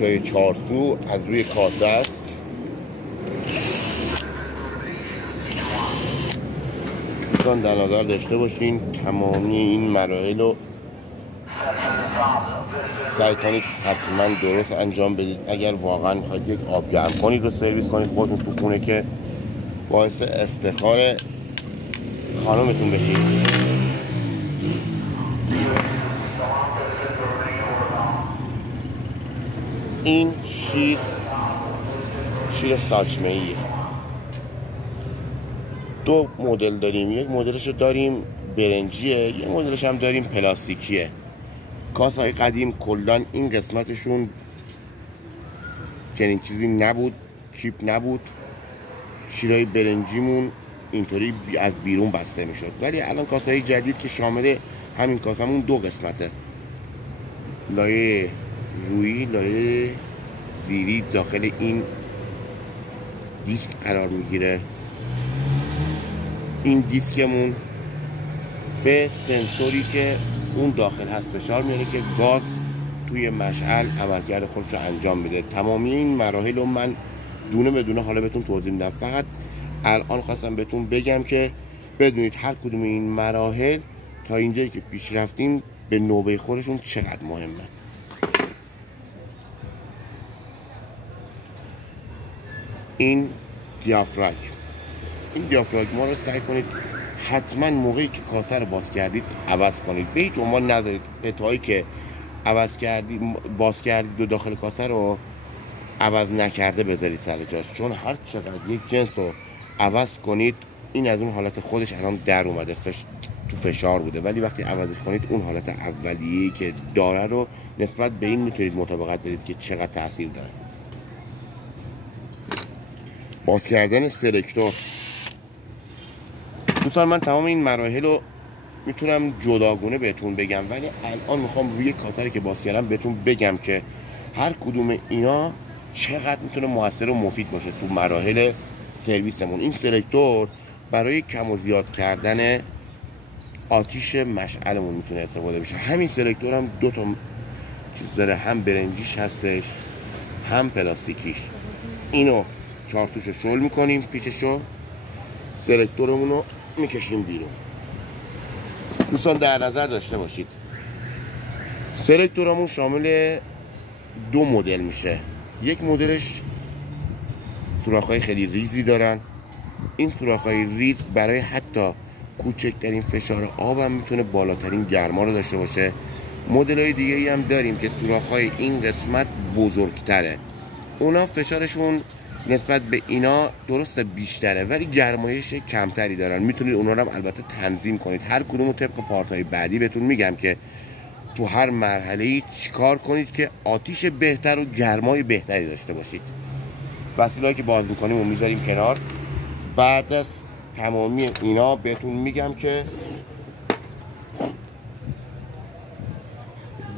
چای چارسو از روی کاسه است. دوستان در نظر داشته باشین تمامی این مراحل رو سعی کنید حتما درست انجام بدید. اگر واقعا میخواید یک آب گرم کنید رو سرویس کنید خودتون تو خونه که باعث افتخار خانومتون بشید. این شیر ساچمه‌ایه. دو مدل داریم، یک مدلش رو داریم برنجیه، یک مدلش هم داریم پلاستیکیه. کاسه‌های قدیم کلا این قسمتشون چنین چیزی نبود، چیپ نبود. شیرهای برنجیمون اینطوری از بیرون بسته میشد، ولی الان کاسه‌های جدید که شامل همین کاسمون دو قسمته، لایه رویی لایه زیری داخل این دیسک قرار میگیره. این دیسکمون به سنسوری که اون داخل هست فشار میاره که گاز توی مشعل عملکرد خودش رو انجام میده. تمامی این مراحل رو من دونه به دونه حالا بهتون توضیح میدم. فقط الان خواستم بهتون بگم که بدونید هر کدوم این مراحل تا اینجایی که پیش رفتیم به نوبه خودشون چقدر مهمه. این دیافراگم، این دیافراگما رو سعی کنید حتما موقعی که کاسه رو باز کردید عوض کنید. به هیچ عنوان نذارید قطعه‌ای که عوض کردید باز کردید و داخل کاسه رو عوض نکرده بذارید سر جاش، چون هر چقدر یک جنس رو عوض کنید این از اون حالت خودش الان در اومده، تو فشار بوده، ولی وقتی عوضش کنید اون حالت اولیه‌ای که داره رو نسبت به این میتونید مطابقت بدید که چقدر تاثیر داره. باز کردن سلکتور. دوستان من تمام این مراحل رو میتونم جداگونه بهتون بگم، ولی الان میخوام روی کاسه رو که باز کردم بهتون بگم که هر کدوم اینا چقدر میتونه موثر و مفید باشه تو مراحل سرویسمون. این سلکتور برای کم و زیاد کردن آتیش مشعلمون میتونه استفاده بشه. همین سلکتور هم دو تا چیز داره، هم برنجیش هستش هم پلاستیکیش. اینو چارتوشو شل میکنیم، پیچشو، سلکتورمون رو میکشیم بیرون. دوستان در نظر داشته باشید سلکتورمون شامل دو مدل میشه. یک مدلش سوراخ‌های خیلی ریزی دارن. این سوراخ‌های ریز برای حتی کوچکترین فشار آب هم میتونه بالاترین گرما رو داشته باشه. مدل‌های دیگه‌ای هم داریم که سوراخ‌های این قسمت بزرگتره، اونا فشارشون نسبت به اینا درسته بیشتره ولی گرمایش کمتری دارن. میتونید اونا رو هم البته تنظیم کنید. هر کدومو طبق پارت‌های بعدی بهتون میگم که تو هر مرحله‌ای چیکار کنید که آتیش بهتر و گرمای بهتری داشته باشید. وسیله‌ای که باز می‌کنیم و میذاریم کنار. بعد از تمامی اینا بهتون میگم که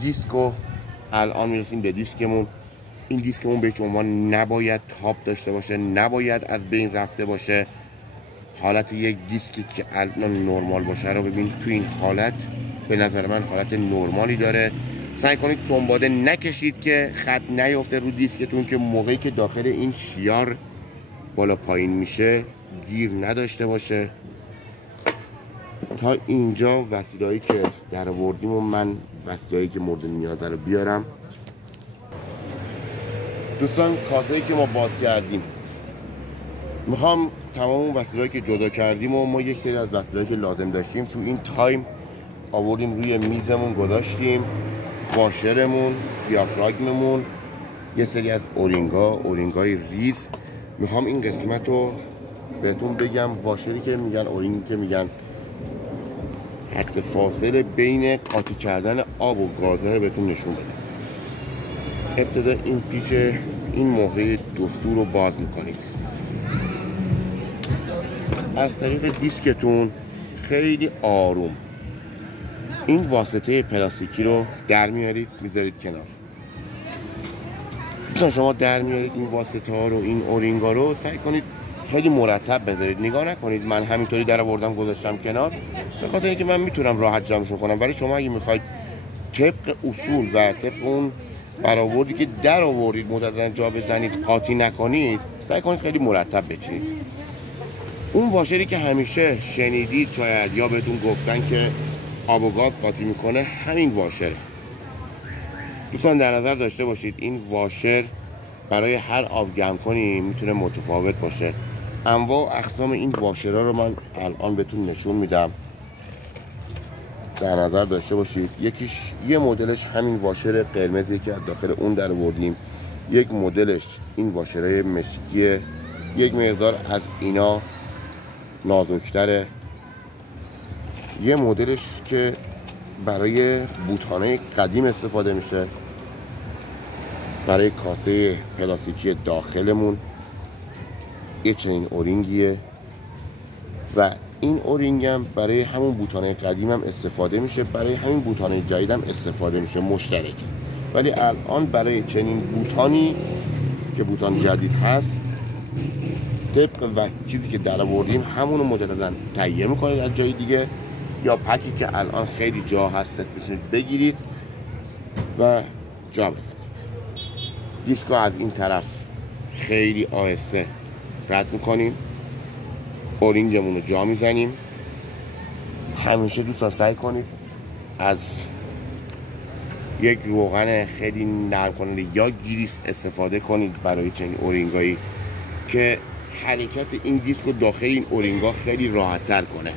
دیسکو الان میرسیم به دیسکمون. این دیسکمون به هیچ عنوان نباید تاب داشته باشه، نباید از بین رفته باشه. حالت یک دیسکی که الان نرمال باشه رو ببین، تو این حالت به نظر من حالت نرمالی داره. سعی کنید سنباده نکشید که خط نیفته رو دیسکتون که موقعی که داخل این شیار بالا پایین میشه گیر نداشته باشه. تا اینجا وسیله‌ای که در آوردیم و من وسیله‌ای که مورد نیازه رو بیارم. دوستان کاسه‌ای که ما باز کردیم، میخوام تمام وسیله‌ای که جدا کردیم و ما یک سری از وسیله‌ای که لازم داشتیم تو این تایم آوردیم روی میزمون گذاشتیم. واشرمون، دیافراگممون، یه سری از اورینگای ریز. میخوام این قسمت رو بهتون بگم. واشری که میگن، اورینگی که میگن، حد فاصله بین قاطی کردن آب و گازه رو بهتون نشون بدم. ابتدا این پیچ این مهره دستور رو باز میکنید. از طریق دیسکتون خیلی آروم این واسطه پلاستیکی رو در میارید، میذارید کنار. تا شما در میارید این واسطه ها رو، این اورینگا رو سعی کنید خیلی مرتب بذارید. نگاه نکنید من همینطوری در آوردم گذاشتم کنار، به خاطر اینکه من میتونم راحت جمعشون کنم، ولی شما اگه میخواید طبق اصول و طبق اون برآوردی که در آوردید مجددا جا بزنید، قاطی نکنید، سعی کنید خیلی مرتب بچینید. اون واشری که همیشه شنیدید شاید یا بهتون گفتن که آب و گاز قاطی میکنه، همین واشره. دوستان در نظر داشته باشید این واشر برای هر آب گرم کنی میتونه متفاوت باشه. انواع و اقسام این واشرها رو من الان بهتون نشون میدم، در نظر داشته باشید. یه مدلش همین واشر قرمزی که از داخل اون در آوردیم، یک مدلش این واشرهای مشکیه، یک مقدار از اینا نازکتره، یه مدلش که برای بوتانه قدیم استفاده میشه، برای کاسه پلاستیکی داخلمون یه چنین اورینگیه و این اورینگ هم برای همون بوتانه قدیم هم استفاده میشه، برای همین بوتانه جدید هم استفاده میشه، مشترک. ولی الان برای چنین بوتانی که بوتان جدید هست، طبق چیزی که در آوردیم همونو مجددا تهیه میکنید از جای دیگه، یا پکی که الان خیلی جا هست میتونید بگیرید و جا بزنید. دیسکو از این طرف خیلی آهسته رد میکنیم، اورینگمون رو جا میزنیم. همیشه دوستان سعی کنید از یک روغن خیلی نرم کننده یا گریس استفاده کنید برای چنین اورینگایی که حرکت این دیسک رو داخل این اورینگا خیلی راحت تر کنه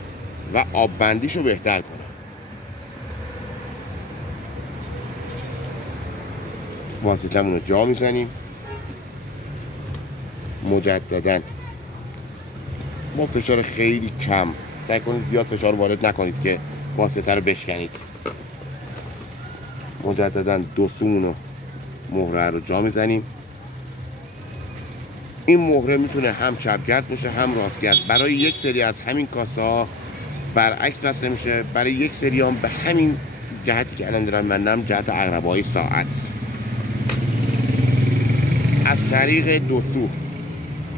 و آب بندیش رو بهتر کنه. واسطمون رو جا میزنیم مجددا با فشار خیلی کم. سعی کنید زیاد فشار وارد نکنید که واسطه رو بشکنید. مجددا دوسمون رو مهره رو جا میزنیم. این مهره میتونه هم چپگرد باشه هم راستگرد. برای یک سری از همین کاسه ها برعکس بسته میشه، برای یک سری هم به همین جهتی که الان دارم منم، جهت عقربه‌های ساعت، از طریق دو سو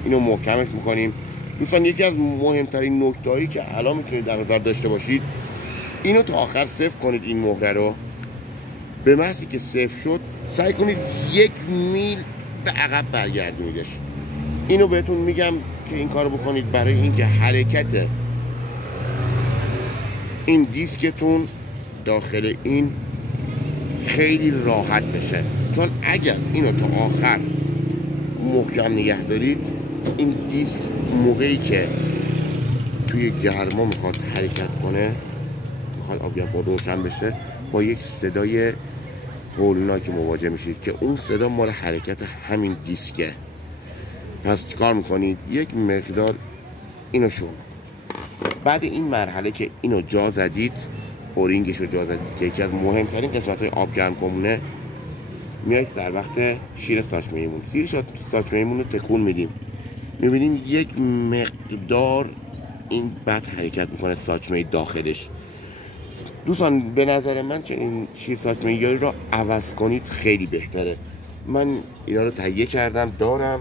اینو محکمش میکنیم. دوستان یکی از مهمترین نکته‌هایی که الان میتونید در نظر داشته باشید، اینو تا آخر صفر کنید. این مهره رو به محضی که صفر شد سعی کنید 1 میل به عقب برگردونیدش. اینو بهتون میگم که این کارو بکنید برای اینکه حرکت این دیسکتون داخل این خیلی راحت بشه. چون اگر اینو تا آخر محکم نگه دارید، این دیسک موقعی که توی گرما میخواد حرکت کنه، میخواد آبگرم روشن بشه، با یک صدای هولناکی مواجه میشید که اون صدا مال حرکت همین دیسکه. پس چیکار میکنید؟ یک مقدار اینو شل. بعد این مرحله که اینو جا زدید، اورینگش رو جا زدید که یکی از مهمترین قسمت های آبگرم کمونه، میایید سر وقت شیر ساچمه ایمون. ساچمه ایمون رو تکون میدیم، میبینیم یک مقدار این بد حرکت میکنه ساچمه داخلش. دوستان به نظر من که این شیر ساچمه یاری رو عوض کنید خیلی بهتره. من اینا رو تهیه کردم، دارم.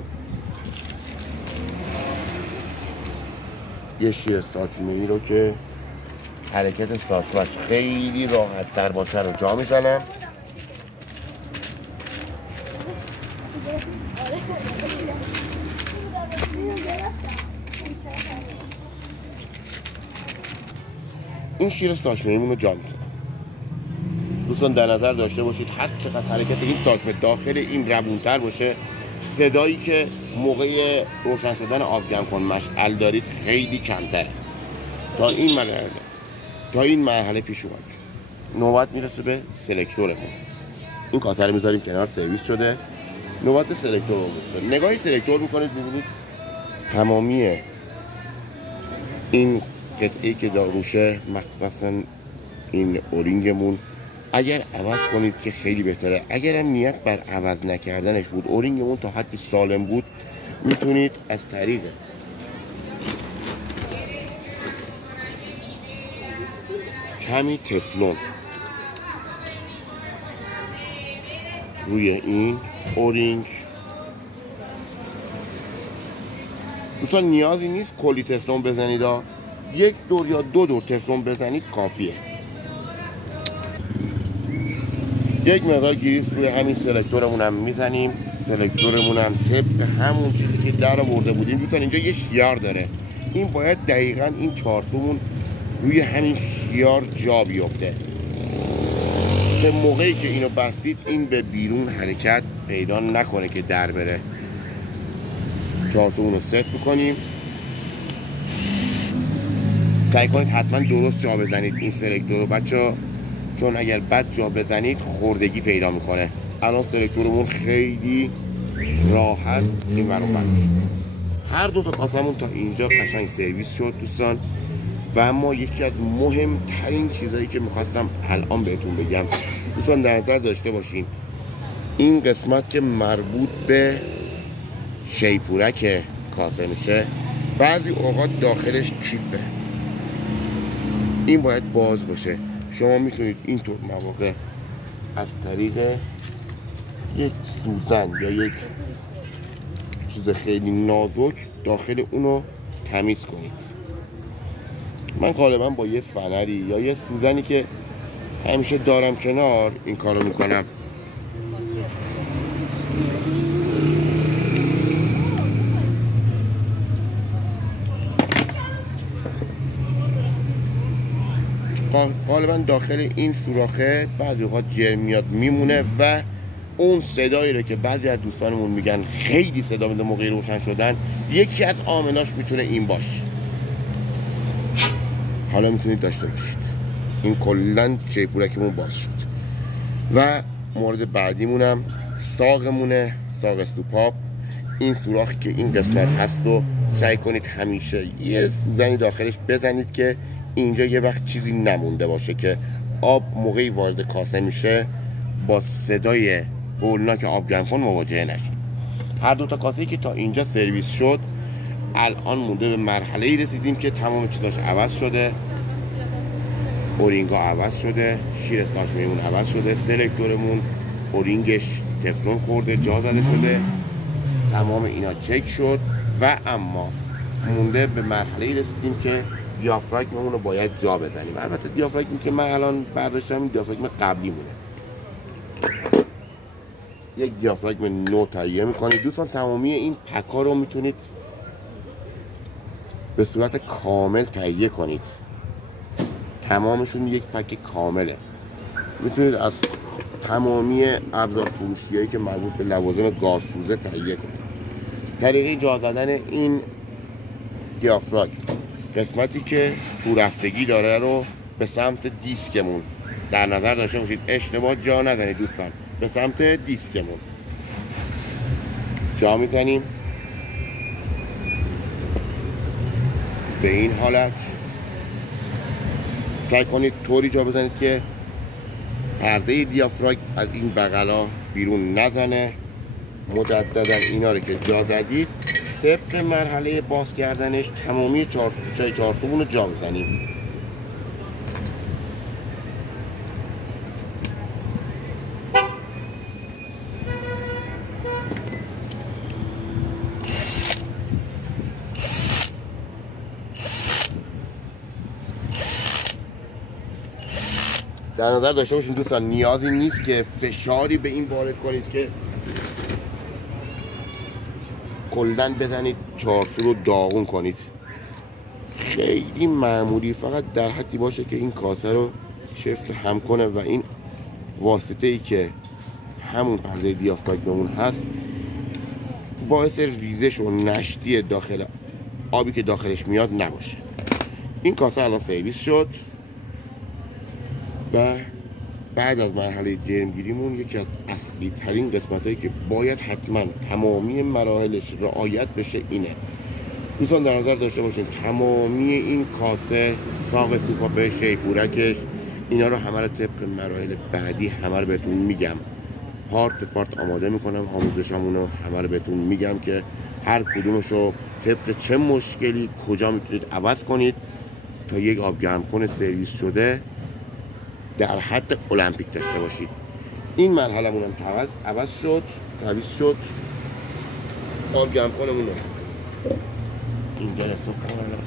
یه شیر ساچمه ای رو که حرکت ساچمه‌اش خیلی راحت تر باشه رو جا میزنم. این شیر ساچمه ایمون رو جا میزنم. دوستان در نظر داشته باشید هر چقدر حرکت این ساچمه داخل این روونتر باشه، صدایی که موقع روشن شدن آبگرم کن مشعل دارید خیلی کمتره. تا این مرحله پیش اومده، نوبت میرسه به سلکتورمون. این کاسه رو میذاریم کنار، سرویس شده. نوبت سلکتور رو میرسه. نگاهی سلکتور میکنید، میبینید تمامی این قطعه‌ای که روشه، مخصوصا این اورینگمون، اگر عوض کنید که خیلی بهتره. اگر هم نیت بر عوض نکردنش بود، اورینگمون تا حدی سالم بود، میتونید از طریق کمی تفلون روی این اورینگ، دوستان نیازی نیست کلی تفلون بزنید، یک دور یا 2 دور تفلون بزنید کافیه. یک مقدار گریس روی همین سلکتورمون هم میزنیم. سلکتورمون هم طبق همون چیزی که در آورده بودیم. دوستان اینجا یه شیار داره، این باید دقیقا این چارتومون روی همین شیار جا بیفته که موقعی که اینو بستید این به بیرون حرکت پیدا نکنه که در بره. چارتومون رو صفر بکنیم. سعی کنید حتما درست جا بزنید این سلکتور رو بچه، چون اگر بد جا بزنید خوردگی پیدا میکنه. الان سلکتورمون خیلی راحت این ور اون ور میشه. هر دو تا کاسمون تا اینجا قشنگ سرویس شد دوستان. و اما یکی از مهمترین چیزایی که میخواستم الان بهتون بگم دوستان، در نظر داشته باشین این قسمت که مربوط به شیپورک کاسه میشه، بعضی اوقات داخلش کیپه، این باید باز باشه. شما میتونید اینطور مواقع از طریق یک سوزن یا یک چیز خیلی نازک داخل اونو تمیز کنید. من غالبا با یه فنری یا یه سوزنی که همیشه دارم کنار این کارو میکنم. غالبا داخل این سوراخه بعضی اوقات جرم میاد میمونه و اون صدایی رو که بعضی از دوستانمون میگن خیلی صدا میده موقعی روشن شدن، یکی از عاملاش میتونه این باشه. حالا میتونید داشته باشید. این کلن شیپورکمون باز شد. و مورد بعدیمونم ساقمونه، ساق سوپاپ. این سوراخی که این قسمت هست رو سعی کنید همیشه یه سوزنی داخلش بزنید که اینجا یه وقت چیزی نمونده باشه که آب موقعی وارد کاسه میشه با صدای هولناک آب گرم کن مواجه نشید. هر دو تا کاسه‌ای که تا اینجا سرویس شد، الان مونده به مرحله‌ای رسیدیم که تمام چیزاش عوض شده. اورینگا عوض شده، شیر ساچمه‌مون عوض شده، سلکتورمون اورینگش تفلون خورده، جا زده شده، تمام اینا چک شد. و اما مونده به مرحله‌ای رسیدیم که دیافراگممون رو باید جا بزنیم. البته دیافراگمی که من الان برداشتم این دیافراگم قبلی مونه. یک دیافراگم نو تهیه میکنید دوستان. تمامی این پکا رو میتونید به صورت کامل تهیه کنید. تمامشون یک پک کامله. میتونید از تمامی ابزار فروشیایی که مربوط به لوازم گازسوزه تهیه کنید. طریقه جا زدن این دیافراگم، قسمتی که تو رفتگی داره رو به سمت دیسکمون در نظر داشته باشید. اشتباه جا نزنید دوستان. به سمت دیسکمون جا میزنیم به این حالت. سعی کنید طوری جا بزنید که پرده دیافراگم از این بغلا بیرون نزنه. مجددا اینا رو که جا زدید طبق مرحله باز کردنش تمامی چارتومون رو جا بزنیم. در نظر داشته باشین دوستان نیازی نیست که فشاری به این وارد کنید که کلن بزنید چارتو رو داغون کنید. خیلی معمولی، فقط در حدی باشه که این کاسه رو شفت هم کنه و این واسطه ای که همون پرده دیافراگممون هست باعث ریزش و نشتی داخل آبی که داخلش میاد نباشه. این کاسه الان سرویس شد و بعد از مرحله جرمگیریمون یکی از اصلی ترین قسمت هایی که باید حتما تمامی مراحلش رعایت بشه اینه دوستان. در نظر داشته باشین تمامی این کاسه، ساق سوپاپ، شیپورکش، اینا رو همه رو طبق مراحل بعدی همه رو بهتون میگم. پارت پارت آماده میکنم، آموزشامون رو همه رو بهتون میگم که هر کدومش رو طبق چه مشکلی کجا میتونید عوض کنید تا یک آب گرم کن سرویس شده در حد المپیک داشته باشید. این مرحله مون هم عوض شد، تعویض شد. آب گرم کنمون رو اینجا رسید کنم.